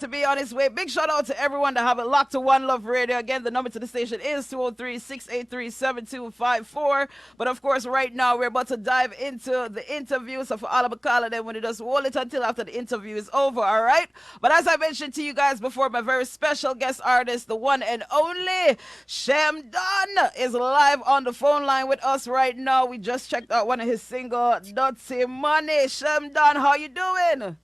to be on his way. Big shout out to everyone that have it locked to One Love Radio. Again, the number to the station is 203-683-7254. But of course, right now we're about to dive into the interview. So for all of Bakala, then when it just hold it until after the interview is over, all right? But as I mentioned to you guys before, my very special guest artist, the one and only SHEMDON, is live on the phone line with us right now. We just checked out one of his single, Dirty Money. SHEMDON, how you doing?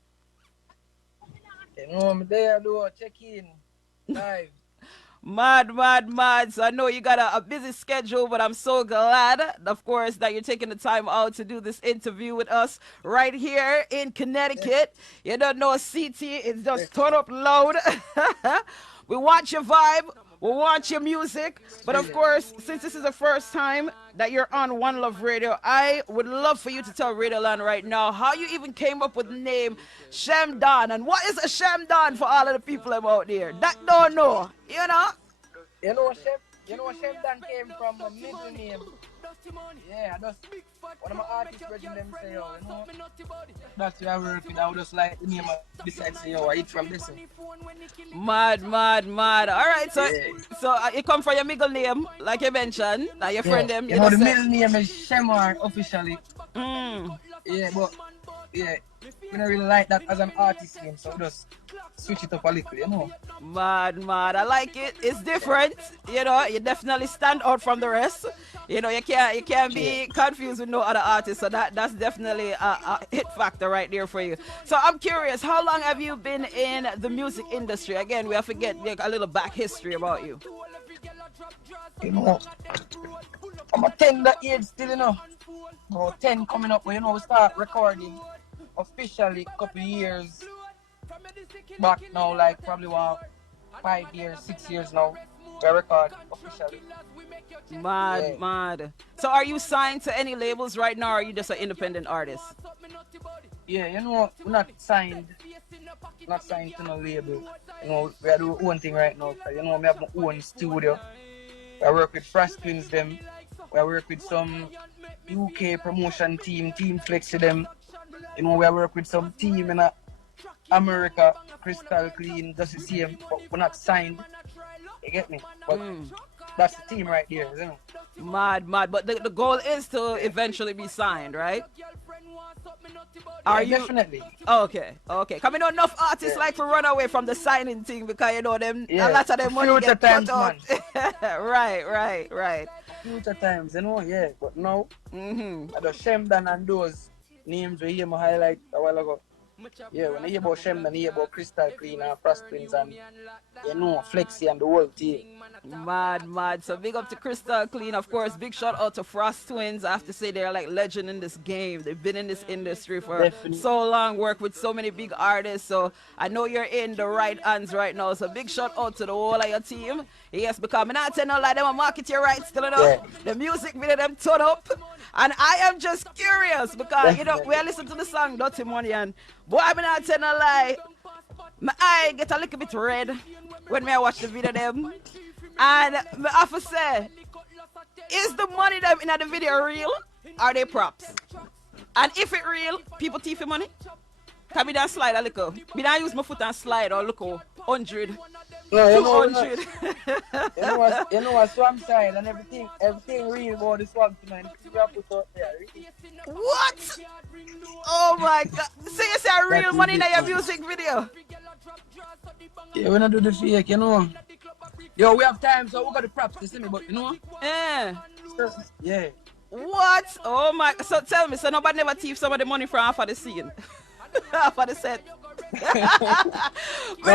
You know, I'm there, do check in live. Mad. So I know you got a busy schedule, but I'm so glad, of course, that you're taking the time out to do this interview with us right here in Connecticut. Yes. You don't know CT, it's just turn up loud. We want your vibe. We want your music. But of course, since this is the first time that you're on One Love Radio, I would love for you to tell Radioland right now how you even came up with the name SHEMDON. And what is a SHEMDON for all of the people out there that don't know, you know? You know, SHEMDON came from a middle name. Yeah, that's one of my artists brethren them say, yo, you know, that's where I work with. I would just like the name of this side say, yo, I eat from this. Mad. Alright, so it come from your middle name, like you mentioned, like your friend them. You know, the middle name is Shemar officially. Yeah, but yeah, we don't really like that as an artist name, so we just switch it up a little, you know. Mad. I like it. It's different. You know, you definitely stand out from the rest. You know, you can't be confused with no other artist. So that's definitely a hit factor right there for you. So I'm curious, how long have you been in the music industry? Again, we have to get a little back history about you. You know, I'm a 10 that age still, you know. About 10 coming up, you know, we start recording officially a couple years back now, like probably 5 years, 6 years now. We record officially. Mad. So are you signed to any labels right now, or are you just an independent artist? Yeah, you know, we're not signed to no label. You know, we are doing our own thing right now. You know, we have my own studio. I work with FRASS twins them. I work with some UK promotion team Flex to them. You know, we work with some team in America, Crystal Clean, just the same, but we're not signed. You get me? But that's the team right there, you know. Mad. But the goal is to eventually be signed, right? Are you? Definitely. Okay. Coming on, enough artists like to run away from the signing thing because you know them. A lot of them money get cut out. Right. Future times, you know, yeah. But now, the SHEMDON and those names we hear my highlight a while ago. Yeah, when I hear about SHEMDON, I hear about Crystal Clean and FRASS twins and, you know, Flexi and the whole team. Mad. So big up to Crystal Clean, of course. Big shout out to FRASS twins. I have to say they're like legend in this game. They've been in this industry for so long, worked with so many big artists. So I know you're in the right hands right now. So big shout out to the whole of your team. Yes, because I'm not telling no lie, them market your rights still enough. Yeah. The music video them turn up. And I am just curious because, you know, we listen to the song Dirty Money and boy, I'm not telling no lie. My eye get a little bit red when I watch the video them. And I have to say, is the money them in the video real? Are they props? And if it real, people thief your money? Can we done slide a little? We don't use my foot and slide or look 100. No, 200. You know what swamp side and everything real about the swamp man. Put out there. What? Oh my god. So you say real money in your music video? Yeah, we don't do the fake, you know. Yo, we have time, so we got the props to see me, but you know? Yeah. What? Oh my, so tell me, so nobody never thief some of the money from half of the scene? Half of the set? We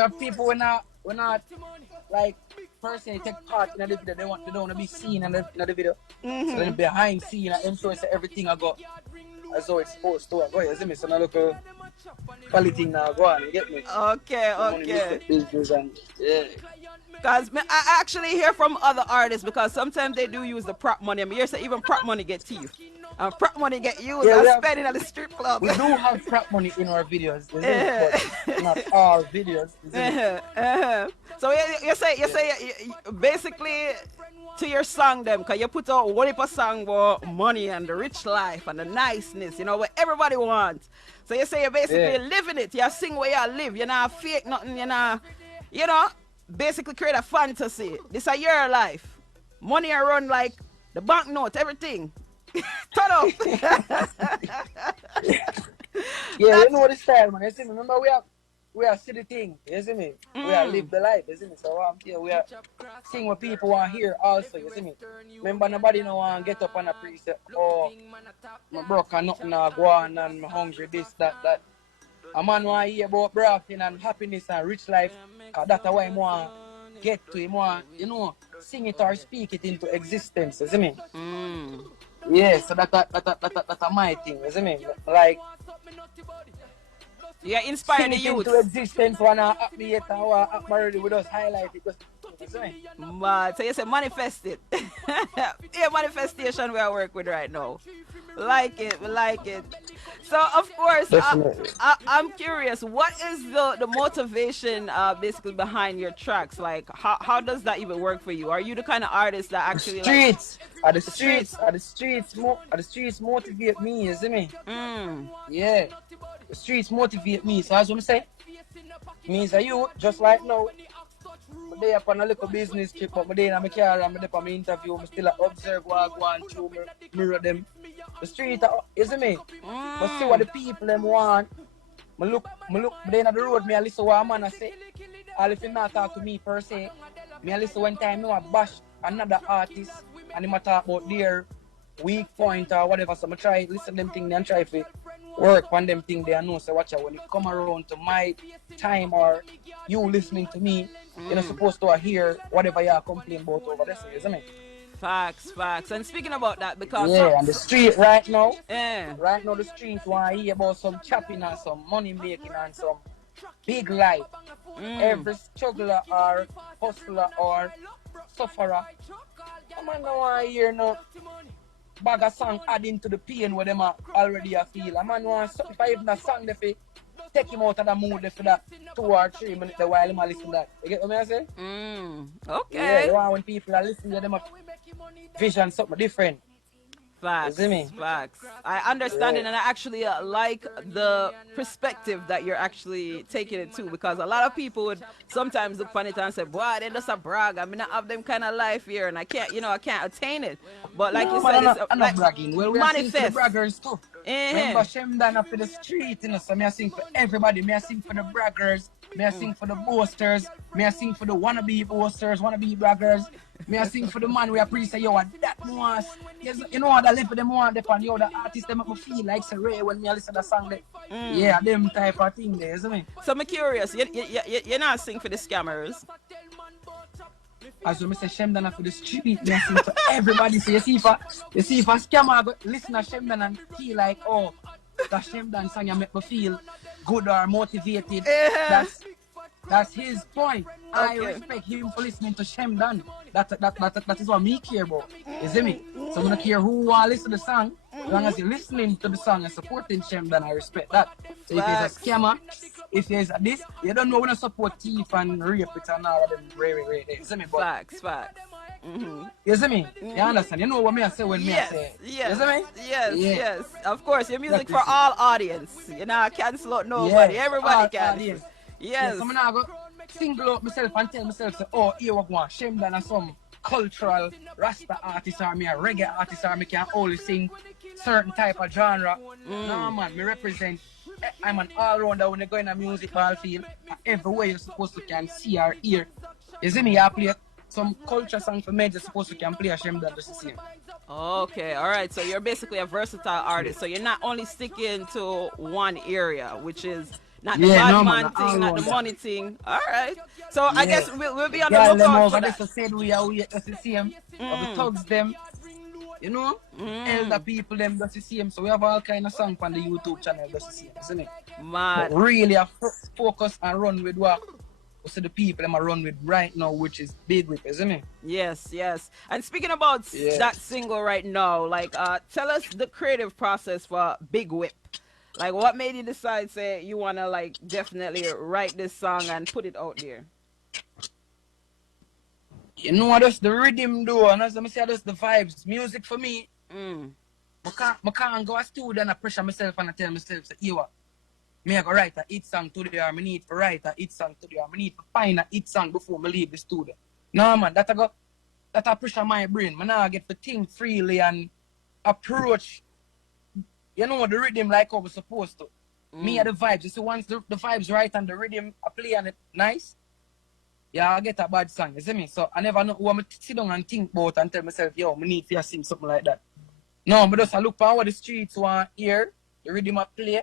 have people we're not like per se take part in the video. They don't want to be seen in the video. So they're behind scene and so it's everything I got as though it's supposed to go. You see me? So now look quality now go on, you get me? Okay. Business and yeah. Because I actually hear from other artists because sometimes they do use the prop money. I mean, you say even prop money get thief. And prop money get used Yeah, and spending at the strip club. we do have prop money in our videos, isn't it? Uh-huh. But not all videos, isn't it? Uh-huh. Uh-huh. So you say basically to your song them, cause you put out one heap of song about money and the rich life and the niceness, you know, what everybody wants. So you say you're basically Yeah. living it. You sing where you live. You're not fake nothing. You're not, you know, basically create a fantasy. This is your life. Money I run like the banknote, everything. Turn up. Yeah, you That's know the style, man. You see me? Remember, we are see the thing. You see me? We are live the life. You see me? So I'm here. We are sing what people want to hear also. You see me? Remember, nobody no want to get up on a preset. Oh, my broke and nothing now go on and I'm hungry. This, that. A man want to hear about bragging and happiness and rich life. Cause that's why I want to get to him. Want, you know, sing it or speak it into existence. You see me? Yeah, so that's my thing. You see me? Like. yeah, inspire Sing the it into youth. existence, wanna act me yet and wanna act already with us highlight it. Man, so you say manifest it. Yeah, manifestation we are work with right now. Like it, we like it. So of course, Definitely. I'm curious, what is the motivation basically behind your tracks? Like how does that even work for you? Are you the kind of artist that The actually like streets, are the the streets, streets? are the streets, are the streets motivate me, you see me? Mm. Yeah, the streets motivate me. So as what I say, me as a youth, just like now, I'm there upon a little business trip, but I'm there in my car, I'm there for my interview, I still observe what I go on through, mirror them. The street, you see me? I see what the people them want. I look, then on the road, me I listen what a man I say. All if you not talk to me per se, me I listen one time, me I bash another artist, and him I talk about their weak point or whatever. So I try listen them thing and try to work on them thing they know. So watch out when it come around to my time or you listening to me, you're not supposed to hear whatever you complain about over there, isn't it? Facts, facts. And speaking about that, because Yeah, and the street eh, right now the street want to hear about some chopping and some money making and some big life. Every struggler or hustler or sufferer, I man don't want to hear no bag of song adding to the pain where them are already a feel. A man want if I even a song they fi take him out of the mood for that 2 or 3 minutes while him a listen to that. You get what I say? Yeah, okay. you want when people are listening to them a vision something different. You see Facts, me? facts. I understand Yeah. it, and I actually like the perspective that you're actually taking it to, because a lot of people would sometimes look funny and say, "Boy, they just a brag. I mean, I have them kind of life here, and I can't, I can't attain it." But like you No, man, said, it's I'm not like bragging. Well, we are singing for the manifest. braggers too. Remember, Eh. SHEMDON up for the street, so me I sing for everybody. Me I sing for the braggers. Me I sing for the boasters. Me I sing for the wannabe boasters, wannabe braggers. Me I sing for the man where I pre say, yo, that was. You know what I live for them one depend, yo, the artist them make me feel like it's a ray when me I listen to the song. They, yeah, them type of thing there, isn't it? So I'm curious. You're not sing for the scammers. As we say, SHEMDON for the street, me I sing for everybody. So you see if a scammer go listen to SHEMDON and feel like, oh, that SHEMDON song you make me feel good or motivated. Eh. That's his point. I Okay. respect him for listening to SHEMDON. That is what me care about. You see me? So I don't care who want to listen to the song. As long as you're listening to the song and supporting SHEMDON, I respect that. So if there's a scammer, if there's this, you don't know when to support thief and rape it and all of them very. You see me? But Facts, facts. you see me? You understand? You know what me I say when me I Yes, say. yes, You see me? yes, Yeah. yes. Of course, your music That's for it. all audience. You know, cancel out nobody. Yeah. Everybody All can. audience. Yeah, Yes. so I'm not go single out myself and tell myself, say, oh, here we go. SHEMDON and some cultural Rasta artist or me a reggae artist or me can only sing certain type of genre. No man, me represent. I'm an all-rounder when you go in a music hall field. Everywhere you're supposed to can see or hear. You see me, I play some culture song for me, you're supposed to can play a SHEMDON just to see. Okay, all right. So you're basically a versatile Yeah. artist. So you're not only sticking to one area, which is not the Yeah, bad no man, man thing, not the all-rounder. money thing. All right. So I Yeah. guess we'll be The on the girl them lookout for over there that. so said we are just the same. But the thugs them, you know, elder people them just the same. So we have all kind of songs on the YouTube channel just the same, isn't it? But Mad. really I focus and run with what most of the people I'm run with right now, which is Big Whip, isn't it? Yes, yes. And speaking about Yeah. that single right now, like, tell us the creative process for Big Whip. Like, what made you decide, say, you wanna like definitely write this song and put it out there? You know, that's the rhythm though, and as I say, that's the vibes. Music for me, Mm. I can't go a studio and I pressure myself and I tell myself, say, you what? Me I go write a hit song today, or me need to write a hit song today, or me need to find a hit song before me leave the studio. No man, that I pressure my brain. Man, I get to think freely and approach, you know, the rhythm like how we're supposed to. Me at the vibes. You see, once the vibes right and the rhythm I play and it nice, yeah, I get a bad song. You see me? So I never know who I'm sit down and think about and tell myself, yo, me need to sing something like that. No, but just I look for what the streets want hear, the rhythm I play,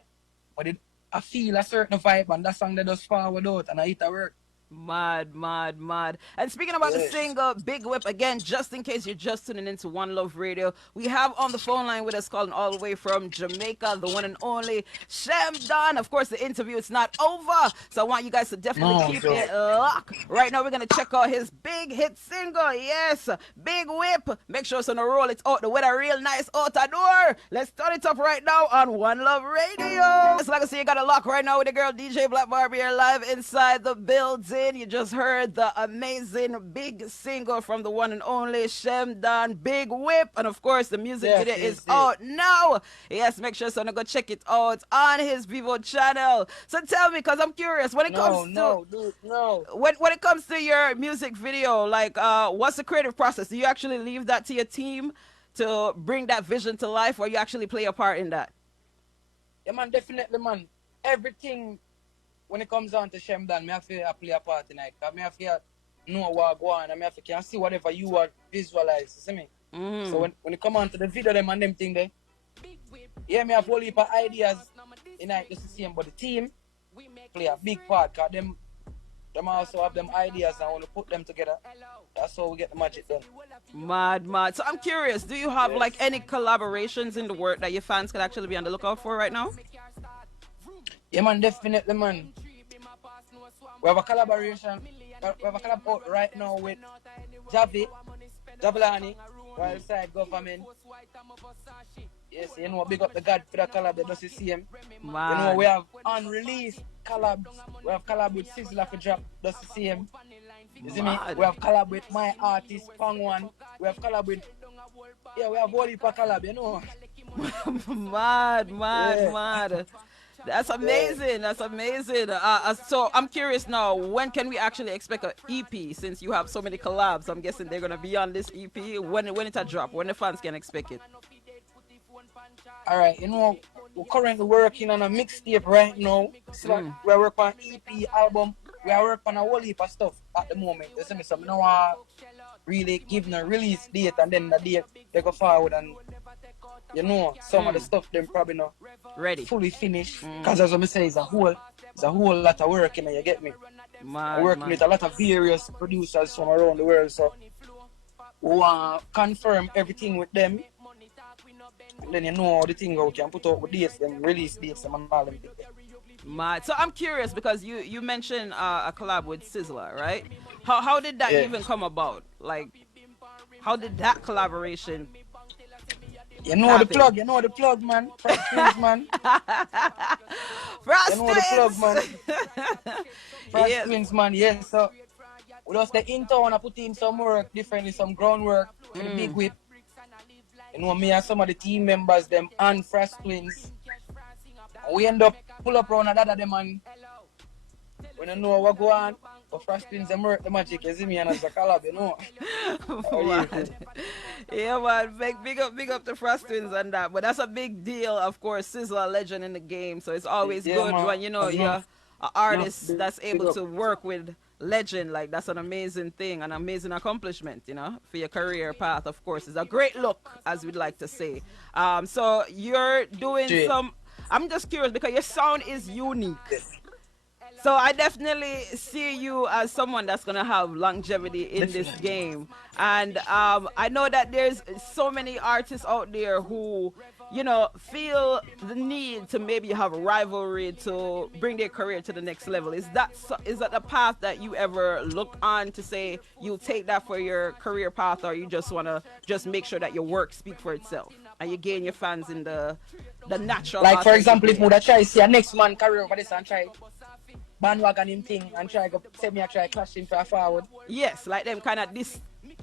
but I feel a certain vibe and that song that just forward out and I hit a work. Mad, mad, mad. And speaking about the Yes. single Big Whip, again, just in case you're just tuning into One Love Radio, we have on the phone line with us calling all the way from Jamaica, the one and only SHEMDON. Of course, the interview is not over, so I want you guys to definitely No, keep so it locked. Right now, we're going to check out his big hit single. Yes, Big Whip. Make sure it's on the roll. It's out the weather real nice out the door. Let's start it up right now on One Love Radio. It's like I say, you got a lock right now with the girl DJ Black Barbie here live inside the building. You just heard the amazing big single from the one and only SHEMDON, Big Whip. And of course, the music yes, video yes, is yes. out now. Yes, make sure someone go check it out on his Vivo channel. So tell me, because I'm curious, when it No, comes to no, dude, no. when it comes to your music video, like what's the creative process? Do you actually leave that to your team to bring that vision to life, or you actually play a part in that? Yeah, man, definitely, man. Everything when it comes down to SHEMDON, me have to play a part in it. Because me have to know what go on and me have to can see whatever you are visualize. You see me? So when it come on to the video them and them thing there, yeah, me have a whole heap of ideas in it just the same, but the team play a big part because them also have them ideas and want to put them together. That's how we get the magic done. Mad, mad. So I'm curious, do you have Yes. like any collaborations in the work that your fans could actually be on the lookout for right now? Yeah, man, definitely, man. We have a collaboration. We have a collab out right now with Javi, Jabalani, Royal Side Government. Yes, you know, big up the God for the collab that does the same. You know, we Man. have unreleased collabs. We have collab with Sizzla for drop, does the same. You see me? Mad. We have collab with my artist, Pang One. We have collab with, yeah, we have whole heap of collab, you know. Mad, mad, Yeah, mad. That's yeah. amazing. That's amazing. So I'm curious now, when can we actually expect an EP since you have so many collabs? I'm guessing they're gonna be on this EP. When it's a drop, when the fans can expect it. All right, you know, we're currently working on a mixtape right now. So we're working on EP album. We are working on a whole heap of stuff at the moment. You see me? So I don't want really give no release date and then the date they go forward and you know some of the stuff them probably not Ready. fully finished. Because as I say, it's a whole lot of work, you know, you get me? I'm Mad, working mad. with a lot of various producers from around the world, so we want to confirm everything with them. And then you know the thing we can put out with dates, them release dates, them and all them things. Mad. So I'm curious because you mentioned a collab with Sizzla, right? How did that Yeah. even come about? Like, how did that collaboration happen? You know the plug, man. FRASS Twins, man. You Frost know the plug, Twins. man. FRASS Yes. Twins, man. Yes, so we just the in town, I put in some work, differently, some groundwork for the Big Whip. You know, me and some of the team members, them and FRASS Twins. And we end up pull up around another them and we don't know what go on. But FRASS Twins, them work the magic, you see me, and as a collab, you know. Oh, yeah. Man. Yeah, man. Big up the Frost Twins and that. But that's a big deal, of course. Sizzla, a legend in the game. So it's always Yeah, good man. when, you're an artist that's able to work with legend. Like, that's an amazing thing, an amazing accomplishment, for your career path, of course. It's a great look, as we'd like to say. So you're doing Yeah. some... I'm just curious because your sound is unique. So I definitely see you as someone that's gonna have longevity in this game, and I know that there's so many artists out there who you know, feel the need to maybe have a rivalry to bring their career to the next level? Is that the path that you ever look on to say you'll take that for your career path, or you just want to just make sure that your work speak for itself and you gain your fans in the natural, Like for authentic example, if way? Muda try see a next man career over this and try bandwagon him thing and try go say me I try clash him for a forward. Yes, like them kind of this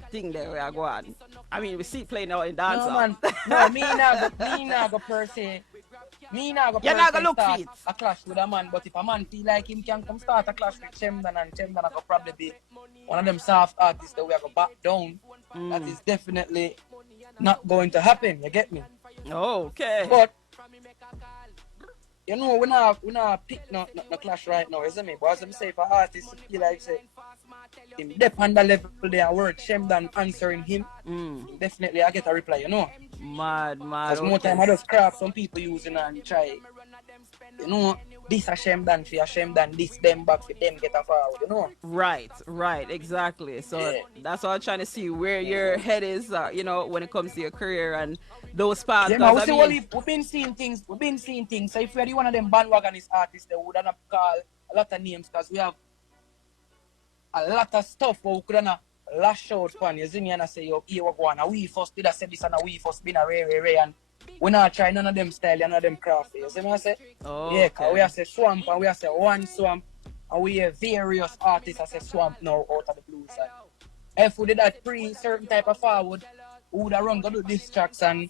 thing there where I go on. I mean, we see it playing out in No dancehall. man, no me not go per se. Me not go You're per not se gonna look for start it. a clash with a man, but if a man feel like him can come start a clash with Shemdon, and Shemdon go probably be one of them soft artists that we are gonna back down, that is definitely not going to happen. You get me? Okay. But you know, we not pick no clash right now, isn't it? But as I say, if an artist feel like say him dep on the level they are worth Shemdon answering him, definitely I get a reply, you know. Mad, mad. Because more Okay. time I just crap some people using and try, you know, this a Shemdon for a Shemdon, this them back for them get a forward, you know. Right, right, exactly. So Yeah. that's what I'm trying to see where your head is, you know, when it comes to your career and those paths. Yeah, man, Because we I see what mean, if we've been seeing things, So if we're the one of them bandwagonist artists, they would have call a lot of names because we have a lot of stuff where we could have lash out on. You see me and I say, yo, here we go on. We first did I say this and we first been a ray and we not try none of them style, none of them craft. You see me I say? Yeah, cause we okay. have say swamp and we have say one swamp and we have various artists I say swamp now out of the blue side. If we did that pre certain type of forward, we would have run go do diss tracks and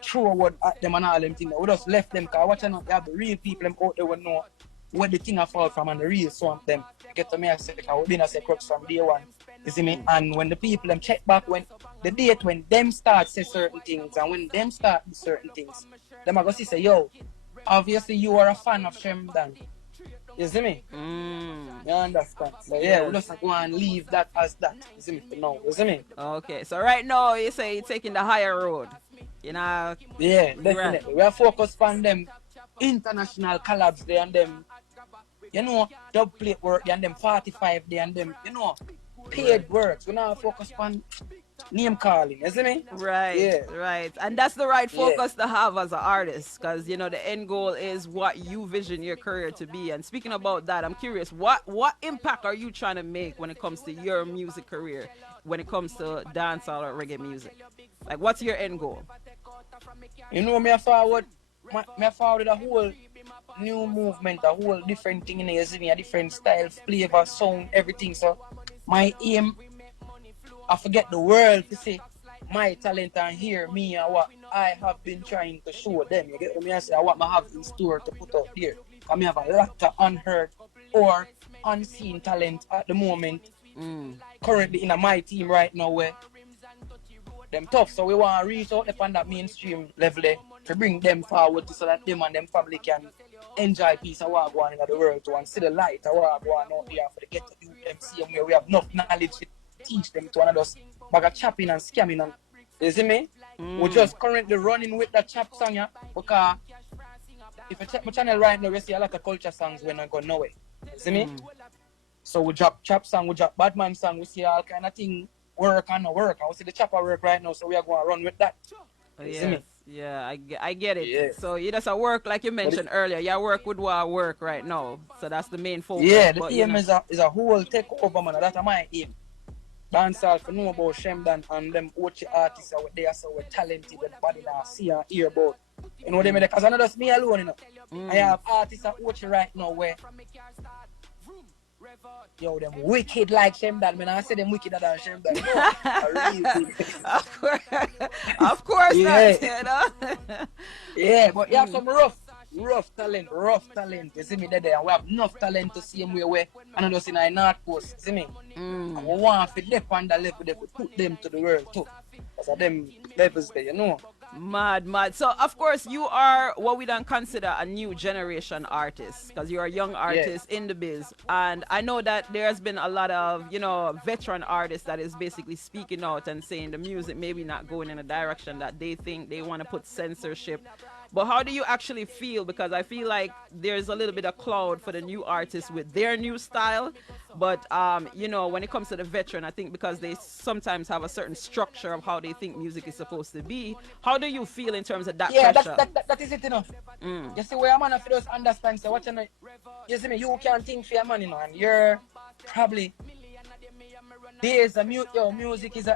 throw a word at them and all them things. We just left them because watching out, you have the real people them out there will know where the thing I fall from and the real swamp them. Get to me I say, because we been I say crux from day one. You see me? And when the people them check back when the date when them start say certain things and when them start do certain things, them I go see say, yo, obviously you are a fan of Shemdon. You see me? You understand? So yeah, we Yes. just go and leave that as that. You see me? For now. You see me? Okay. So right now you say you're taking the higher road. You know, Yeah, right. definitely. We are focused on them international collabs there and them, you know, dub plate work there and them 45 there and them, you know, Right. paid works. We now focus on name calling, you see me? Right, Yeah, right. And that's the right yeah. focus to have as an artist, because you know the end goal is what you vision your career to be. And speaking about that, I'm curious, what impact are you trying to make when it comes to your music career, when it comes to dancehall or reggae music? Like, what's your end goal? You know, me forward a whole new movement, a whole different thing in here, you see me, a different style, flavor, sound, everything. So my aim, I forget the world to see my talent and hear me and what I have been trying to show them. You get what I say? What I have in store to put out there. Because I have a lot of unheard or unseen talent at the moment. Currently in my team right now where them tough. So we want to reach out upon that mainstream level there to bring them forward so that them and them family can enjoy peace of what going on in the world to and see the light of what going on out here for the get to do them see them where we have enough knowledge to teach them to another bag of chopping and scamming and you see me? We're just currently running with that chop song yeah, because if you check my channel right now, we see a lot of culture songs when I go nowhere. You see me? So we drop chop song, we drop Batman song, we see all kind of thing work and no work. And we see the chopper work right now, so we are going to run with that. You see Yes, me? yeah, I get it. Yeah. So you just a work like you But mentioned earlier. You work with what work right now, so that's the main focus. yeah, the But you aim know, is a whole takeover, man. That's my aim. Dancehall for know about Shemdon and them OG artists out there, so we're talented, and body now see and hear about. You know what I mean? Because I know that's me alone, you know. I have artists at OG right now where yo, them wicked like Shemdon. Man, I say them wickeder than Shemdon. No, a real thing. of course, of course not. Yeah, You know. yeah, but you have some rough talent. You see me there, and we have enough talent to see him where and just in a North Coast. See me? And we want to dip on the level they put them to the world too. Because of them levels there, you know. Mad, mad. So, of course, you are what we don't consider a new generation artist because you're a young Yeah, artist in the biz. And I know that there's been a lot of, you know, veteran artists that is basically speaking out and saying the music maybe not going in a direction that they think they want to put censorship But how do you actually feel? Because I feel like there's a little bit of cloud for the new artists with their new style. But you know, when it comes to the veteran, I think because they sometimes have a certain structure of how they think music is supposed to be. How do you feel in terms of that Yeah, pressure? that is it, you know. You see, where a man of those understand, so what you know, you see me, you can't think for your man, you know, and you're probably there's a music is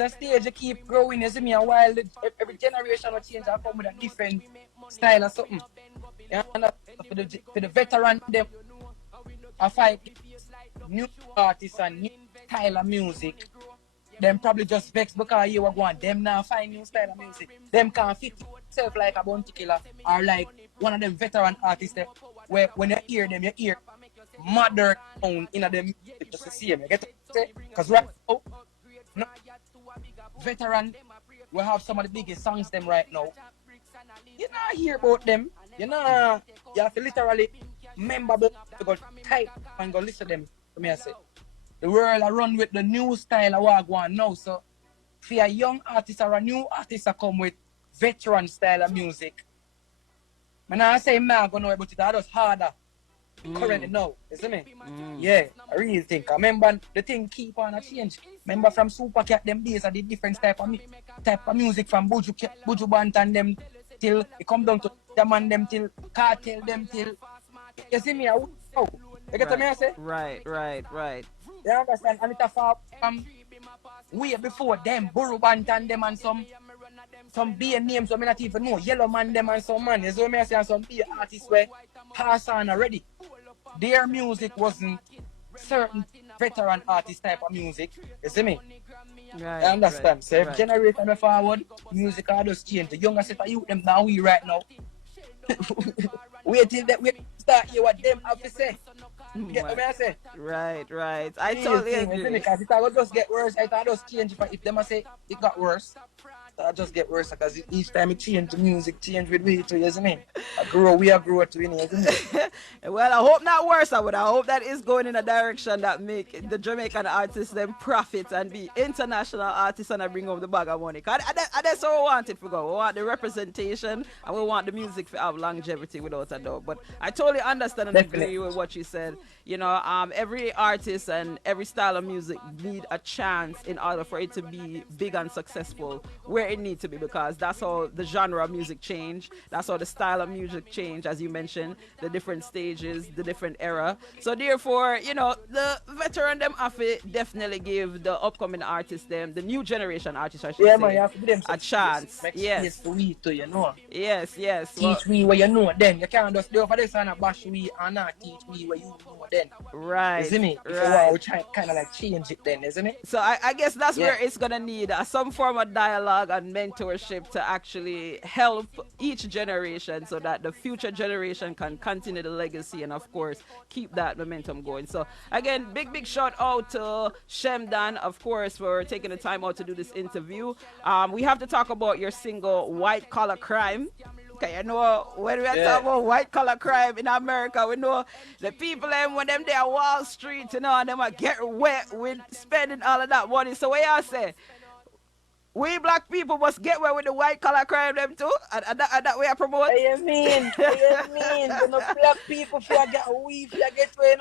a stage you keep growing, you see me, and while every generation will change and come with a different style or something. You understand? For the veteran, them I fight new artists and new style of music. Them probably just vex because you were going. Them now find new style of music. Them can't fit itself like a bounty killer or like one of them veteran artists that where when you hear mother tone in them music just to see them. You get to say? Because right now, no, veteran we have some of the biggest songs them right now. You not hear about them. You have to literally remember about to go type and go listen to them. To me I say. The world I run with the new style of what I want now. So for a young artist or a new artist I come with veteran style of music. When I say I'm not gonna know about it, I just harder currently now. You see me? Yeah, I really think. I remember the thing keep on a change. Remember from Super Cat them days I did different type of music from Buju Banton them till it come down to Jaman them till Cartel them till you see me? You get what I say? Right. You understand? And it's a far way before them, Buru Bantan them and some beer names I may not even know, Yellow Man them and some man. You see me? I say and some beer artists where pass on already. Their music wasn't certain veteran artist type of music. You see me? Right. I understand. So if Right. generation forward, music all just change. The younger set of youth them now we right now. Wait till that we start hear what them have to say. Get what I say? Right. I Real totally thing, isn't it? agree. Because it will just get worse. It will just change. If them say it got worse, it'll just get worse. Because each time it change, the music change with we too, isn't it? We are grow too, isn't it? Well, I hope not worse. I hope that is going in a direction that make the Jamaican artists them profit and be international artists and I bring home the bag of money. Cause that's what we want it to go. We want the representation and we want the music to have longevity without a doubt. But I totally understand and agree Definitely. with what you said. You know, every artist and every style of music need a chance in order for it to be big and successful where it needs to be because that's how the genre of music change. That's how the style of music change, as you mentioned, the different stages, the different era. So therefore, you know, the veteran them have to definitely give the upcoming artists them, the new generation artists I should Yeah, man, you say, have to give them a some space. chance. Make space Yes. for we too, Yes. Well, Teach we what you know then. You can't just do for this and bash we and not teach we what you know then. right, Isn't it? If you want, right. we try kind of like change it then, isn't it? So I guess that's Yeah. where it's gonna need some form of dialogue and mentorship to actually help each generation so that the future generation can continue the legacy and of course keep that momentum going. So again, big shout out to Shemdan, of course, for taking the time out to do this interview. We have to talk about your single White Collar Crime. Okay, you know, when we are Yeah. talking about white collar crime in America, we know the people them when them there Wall Street, you know, and them are get wet with spending all of that money. So what y'all say? We black people must get wet with the white collar crime them too, and that way I promote. What you mean? What you mean? The no black people fear get weave, fear get way,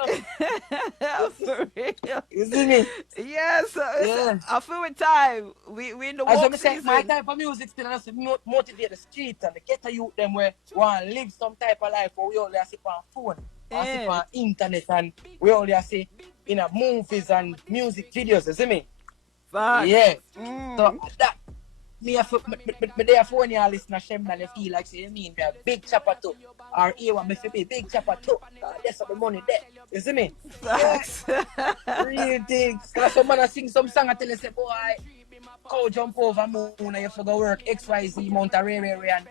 For real. You see me? Yes, Yeah. I feel with time. We in the As I woke say, my season. type of music still has to motivate the streets and the ghetto youth them where want to live some type of life where we only sit on phone or sit Yeah. on internet and we only see in a movies and music videos, you see me? Facts. Yeah. So that me a me there for when you listen to Shemdan, you feel like say you mean me a big chopper too. Or here want me to be big chopper too. That's the money there. You see me? Yeah. Facts. Real things. Cause some man a sing some song and tell you say, boy, cow jump over moon and you have to go work XYZ amount of rare and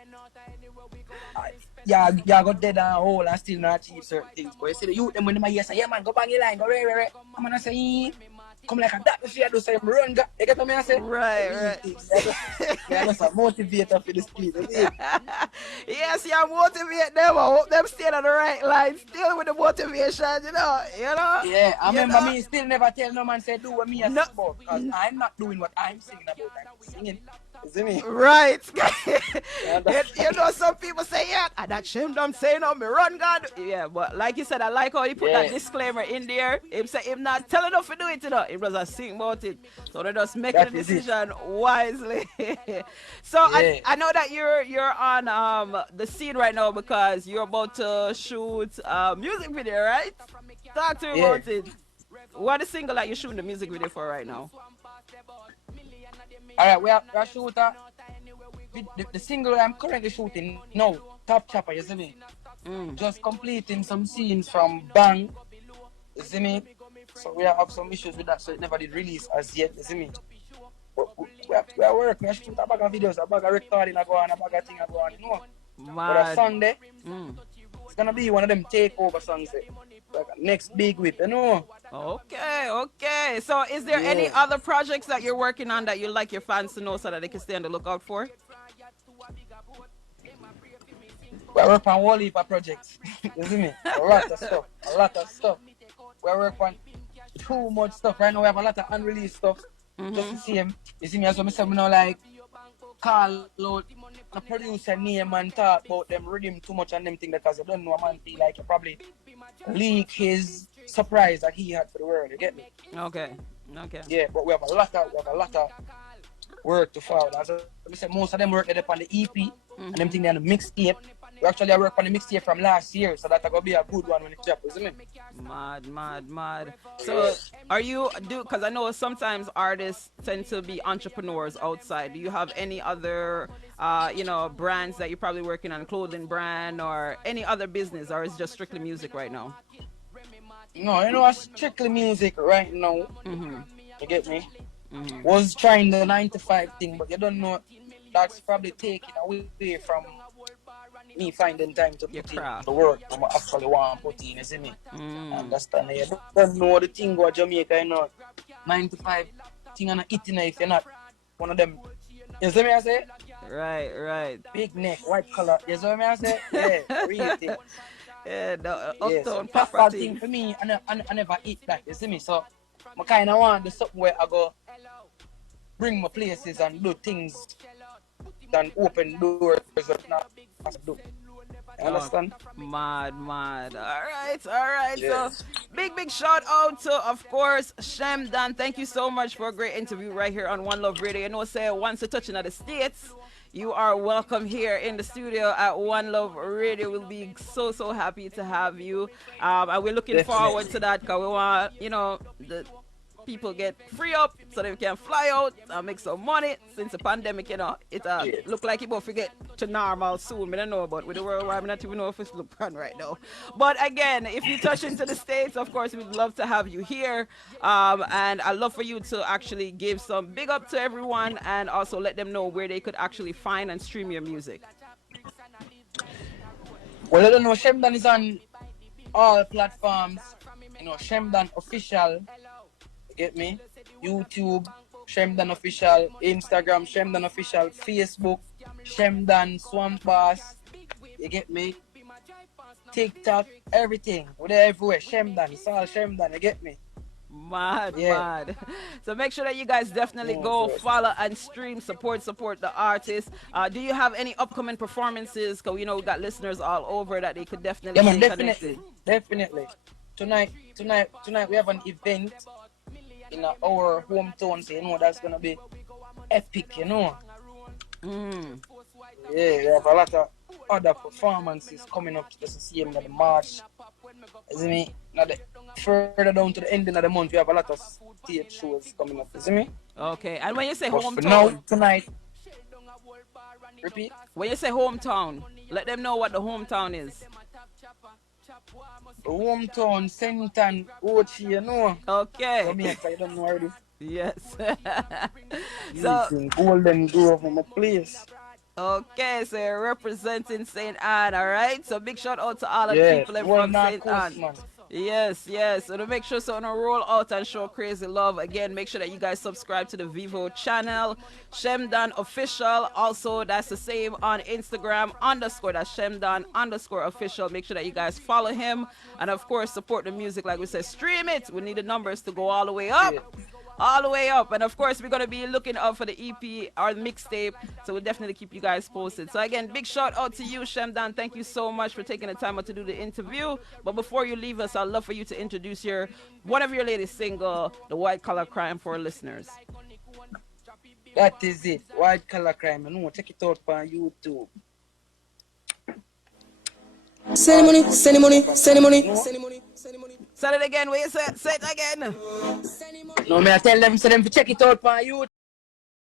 yeah, go dead and whole and still not achieve certain things. But you see the youth them when them hear say, yeah man, go bang your line, go rare. I'm gonna say, come like a that if you do say run, you get what I say? Real Right. things. Yeah, just a motivator for the street. Yes, you motivate them. I hope them stay on the right line, still with the motivation, Yeah, I you remember know. me still never tell no man say do what me I No, sing about because I'm not doing what I'm singing about. I'm singing. You see me? Right. You understand? You know, some people say, yeah, and that shame them saying, oh, me run God. Yeah, but like you said, I like how he put that Yeah, disclaimer in there. Him say, him not telling them to do it, you know. He was just think about it. So they're just making the that is it. decision wisely. So Yeah, I know that you're on the scene right now because you're about to shoot a music video, right? Talk to me yeah. about it. What is single that you're shooting the music video for right now? All right, we are shooter. The single I'm currently shooting now, Top Chopper. You see me? Mm. Just completing some scenes from Bang. You see me? So we have some issues with that, so it never did release as yet. You see me? But we are working. We are shoot a bag of videos, a bag of recording, I go on, a bag of thing I go on. You know. But a Mad. song there, Mm. it's gonna be one of them takeover songs there. Like next big whip, you know? Okay, okay. So, is there any Yeah. other projects that you're working on that you like your fans to know so that they can stay on the lookout for? We work on whole heap of projects. You see me? A lot of stuff. A lot of stuff. We work on too much stuff. Right now we have a lot of unreleased stuff. Just Mm-hmm. to see him. You see me as well, myself, you know, like call out the producer name and talk about them rhythm too much and them thing because you don't know a man feel like you probably leak his surprise that he had for the world. You get me? Okay, okay. Yeah, but we have a lot of work to forward. As I said, most of them work there on the EP and them thing Mm-hmm. there on the mixtape. We actually work on the mixtape from last year, so that's gonna be a good one when it drops, isn't it? Mad, mad, mad. Yeah. So, are you do? Because I know sometimes artists tend to be entrepreneurs outside. Do you have any other, brands that you're probably working on, clothing brand or any other business, or is it just strictly music right now? No, you know, it's strictly music right now. Mm-hmm. You get me? Mm-hmm. Was trying the 9 to 5 thing, but you don't know that's probably taking away from me finding time to put Your in the craft. work I actually want to put in, you see me? Mm. Understand? You don't know the thing about Jamaica, you know. 9 to 5 thing and eating if you're not one of them. You see me I say? Right, right. Big neck, white color. You see me I say? Yeah, real thing. Yeah, the Yeah, so uptown proper dancehall thing thing. for me, I never eat that, you see me? So I kind of want the something where I go bring my places and do things and open doors that not do. You understand? Oh, mad, mad. All right. So, Yes. big shout out to, of course, SHEMDON. Thank you so much for a great interview right here on One Love Radio. You know, say once you're touching at the States, you are welcome here in the studio at One Love Radio. We'll be so happy to have you. And we're looking forward to Definitely. that because we want, the people get free up so they can fly out and make some money. Since the pandemic, it Yeah. look like it will forget to normal soon. I don't know, but with the world, I not even know if it's look on right now. But again, if you touch into the States, of course, we'd love to have you here. And I'd love for you to actually give some big up to everyone and also let them know where they could actually find and stream your music. Well, I don't know. Shemdan is on all platforms. You know, Shemdan official. You get me? YouTube, Shemdan official. Instagram, Shemdan official. Facebook, Shemdan Swamp Bass. You get me? TikTok, everything. We're there everywhere. Shemdan. It's all Shemdan. You get me? Mad, Yeah. mad. So make sure that you guys definitely No, go bro. follow and stream, support the artist. Do you have any upcoming performances? Because we got listeners all over that they could definitely Yeah, man. stay connected. Definitely. Definitely. Tonight, we have an event in our hometown. So, you know, that's going to be epic, you know. Mm. Yeah, we have a lot of other performances coming up just to see them in the March. You see me? Now further down to the ending of the month, we have a lot of stage shows coming up. You see me? Okay. And when you say But for now, hometown, tonight, repeat. when you say hometown, let them know what the hometown is. Hometown, Senton, Ochi, you know. Okay. Jamaica, you don't know already. Yes. So Using Golden Grove, my place. okay, so you're representing St. Anne, all right? So big shout out to all of the Yeah, people in well, from North St. Coast, Anne. man. Yes, yes. So to make sure so on a roll out and show crazy love again, make sure that you guys subscribe to the Vivo channel, Shemdan official. Also, that's the same on Instagram _ that's Shemdan _ official. Make sure that you guys follow him and of course support the music. Like we said, stream it. We need the numbers to go all the way up. Yeah. all the way up. And of course, we're going to be looking out for the EP or the mixtape. So we'll definitely keep you guys posted. So again, big shout out to you, Shemdon. Thank you so much for taking the time out to do the interview. But before you leave us, I'd love for you to introduce one of your latest single, The White Collar Crime, for our listeners. That is it. White Collar Crime. No, check it out on YouTube. Send money, send money, send money, send money, send money. Say it again, wait, say it again. No, me I tell them, so them to check it out on YouTube.